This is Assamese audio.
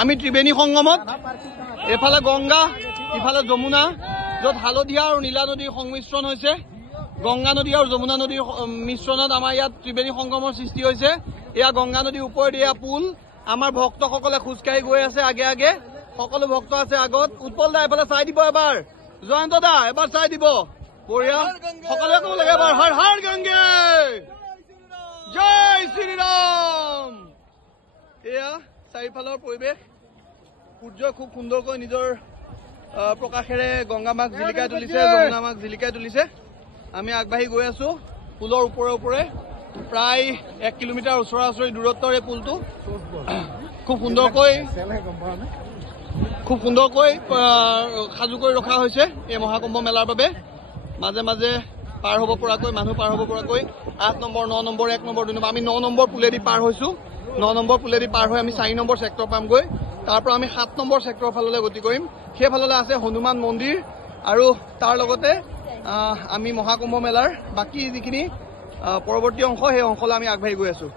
আমি ত্ৰিবেণী সংগমত এফালে গংগা ইফালে যমুনা য'ত হালধীয়া আৰু নীলা নদীৰ সংমিশ্ৰণ হৈছে গংগা নদী আৰু যমুনা নদীৰ মিশ্ৰণত আমাৰ ইয়াত ত্ৰিবেণী সংগমৰ সৃষ্টি হৈছে এয়া গংগা নদীৰ ওপৰত এয়া পুল আমাৰ ভক্তসকলে খোজকাঢ়ি গৈ আছে আগে আগে সকলো ভক্ত আছে আগত উৎপল দা এফালে চাই দিব এবাৰ জয়ন্ত দা এবাৰ চাই দিব বঢ়িয়া সকলোৱে ক'ব লাগে এবাৰ হৰ হৰ গংগে জয় শ্ৰীৰাম এয়া চাৰিফালৰ পৰিৱেশ সূৰ্যই খুব সুন্দৰকৈ নিজৰ প্ৰকাশেৰে গংগা মাক জিলিকাই তুলিছে যমুনা মাক জিলিকাই তুলিছে আমি আগবাঢ়ি গৈ আছো পুলৰ ওপৰে ওপৰে প্ৰায় 1 কিলোমিটাৰ ওচৰা ওচৰি দূৰত্বৰ এই পুলটো খুব সুন্দৰকৈ সাজু কৰি ৰখা হৈছে এই মহাকুম্ভ মেলাৰ বাবে মাজে মাজে পাৰ হ'ব পৰাকৈ মানুহ পাৰ হ'ব পৰাকৈ 8 নম্বৰ 9 নম্বৰ 1 নম্বৰ 2 নম্বৰ আমি 9 নম্বৰ পুলেদি পাৰ হৈছো 9 নম্বৰ পুলেদি পাৰ হৈ আমি 4 নম্বৰ সেক্টৰ পামগৈ তাৰ পৰা আমি 7 নম্বৰ সেক্টৰৰ ফাললৈ গতি কৰিম সেইফাললৈ আছে হনুমান মন্দিৰ আৰু তাৰ লগতে আমি মহাকুম্ভ মেলাৰ বাকী যিখিনি পৰৱৰ্তী অংশ সেই অংশলৈ আমি আগবাঢ়ি গৈ আছো